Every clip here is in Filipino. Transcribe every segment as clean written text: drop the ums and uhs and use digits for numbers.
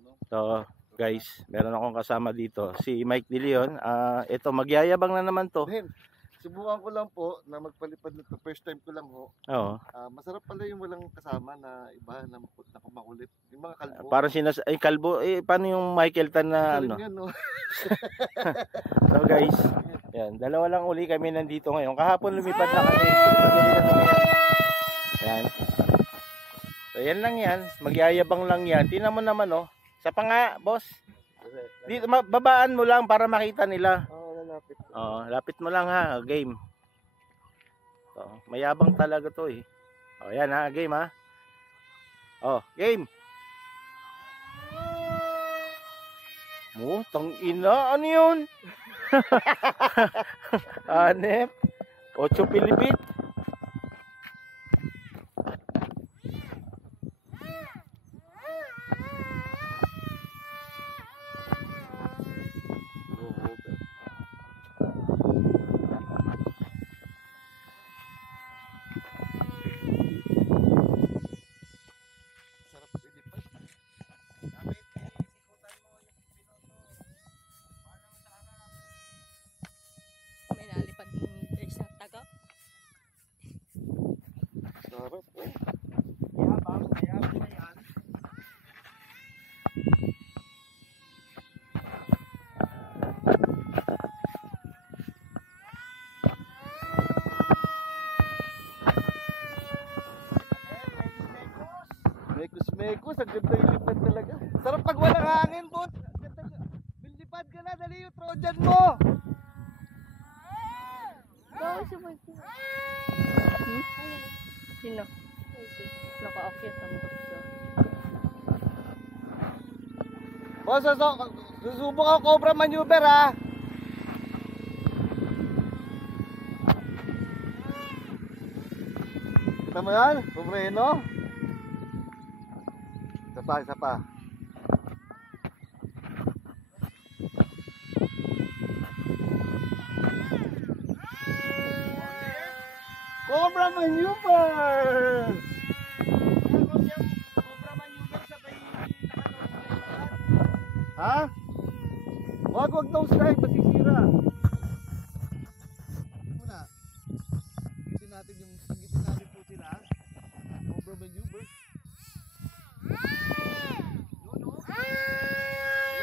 ano. So guys, meron akong kasama dito, si Mike De Leon. Ito, magyayabang na naman to. Then, subukan ko lang po na magpalipad nito. First time ko lang ho. Oo. Masarap pala yung walang kasama na iba na makulit. Yung mga kalbo. Parang ay kalbo, paano yung Michael Tan na ano? Yan, no? So guys, yan, dalawa lang uli kami nandito ngayon. Kahapon lumipad na kami. Yan. So yan lang yan, magyayabang lang yan. Tingnan mo naman oh. Sa pa nga, boss. Dito, babaan mo lang para makita nila. Lalapit. Lapit mo lang ha, game. So, mayabang talaga to eh. Yan ha, game ha. Game. Tang ina, ano yun? Anep. 8 Pilipit. Sarap po. Mayabang na yan. Mekos, ang ganda yung lipad talaga. Sarap pag walang hangin po. Bilipad ka na, dali yung Trojan mo. Sino? Nakaakyat ang gusto. Boss, susubok ako cobra maneuver ha. Kita mo yan? Sobreno? Isa pa. Cobra maneuver! Cobra maneuver sabay ha? Wag daw strike, masisira. Muna. Gitin natin po sila. Cobra maneuver.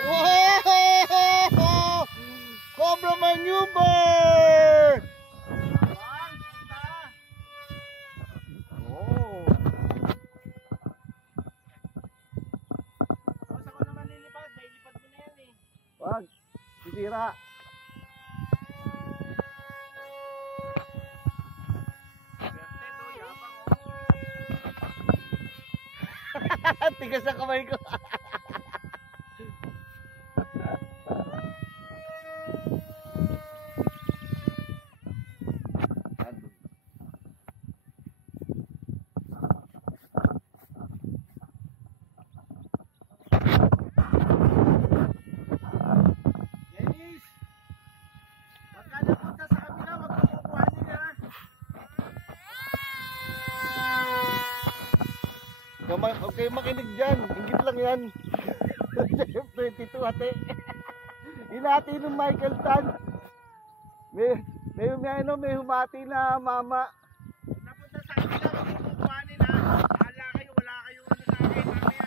Wow! Cobra maneuver! Wag, sisira. Tigas sa kamay ko. Okay, makinig dyan. Ingit lang yan. 22 ate. Hinati ng Michael Tan. May humati na mama. Napunta sa akin na, magkukuhanin ha. Wala kayo ano sa akin mamaya.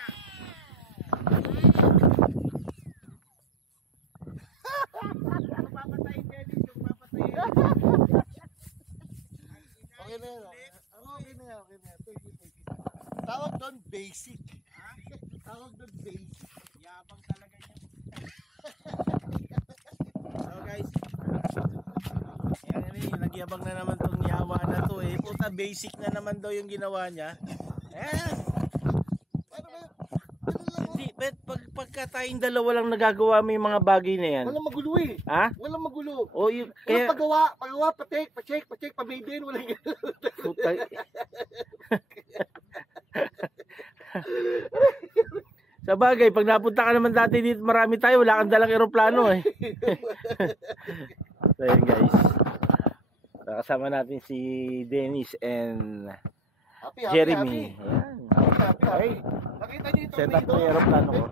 Yung papatayin Dennis, yung papatayin. Okay na yan. Okay na yan. Thank you. Tawag doon basic. Tawag doon basic. Yabang talaga niya. So guys, nagyabang na naman tong yawa na to eh. Puta, basic na naman daw yung ginawa niya. Hindi, pagka tayong dalawa lang nagagawa mo yung mga bagay na yan. Walang magulo eh. Ha? Walang magulo. Kaya Walang pagawa, pa-check, pa-maiden, walang puta. Sa bagay, pag napunta ka naman dati dito, marami tayo, wala kang dalang eroplano eh. So yun guys, kasama natin si Dennis and Jeremy. Happy. Nakita niyo yung set up ng eroplano ko.